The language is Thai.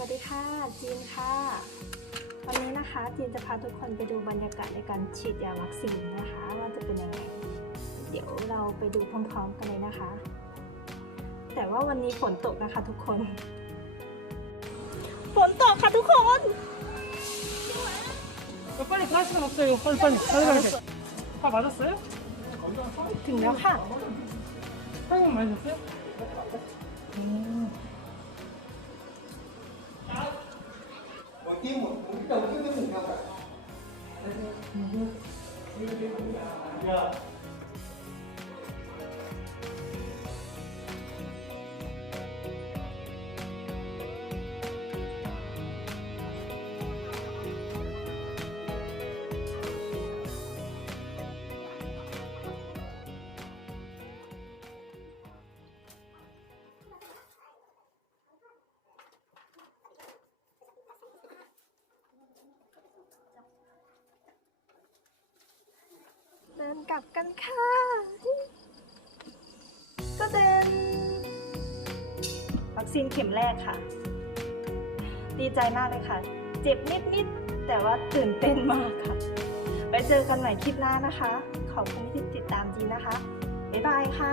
วัสดีค่ะ จีนค่ะ วันนี้นะคะจีนจะพาทุกคนไปดูบรรยากาศในการฉีดยาวัคซีนนะคะ ว่าจะเป็นยังไง เดี๋ยวเราไปดูพร้อมๆกันเลยนะคะ แต่ว่าวันนี้ฝนตกนะคะทุกคน ฝนตกค่ะทุกคนถึงแล้วค่ะ Yeah. เดินกลับกันค่ะก็เดินวัคซีนเข็มแรกค่ะ ดีใจมากเลยค่ะ เจ็บนิดๆ แต่ว่าตื่นเต้นมากค่ะ ไปเจอกันใหม่คลิปหน้านะคะ ขอบคุณที่ติดตามจีนนะคะ บ๊ายบายค่ะ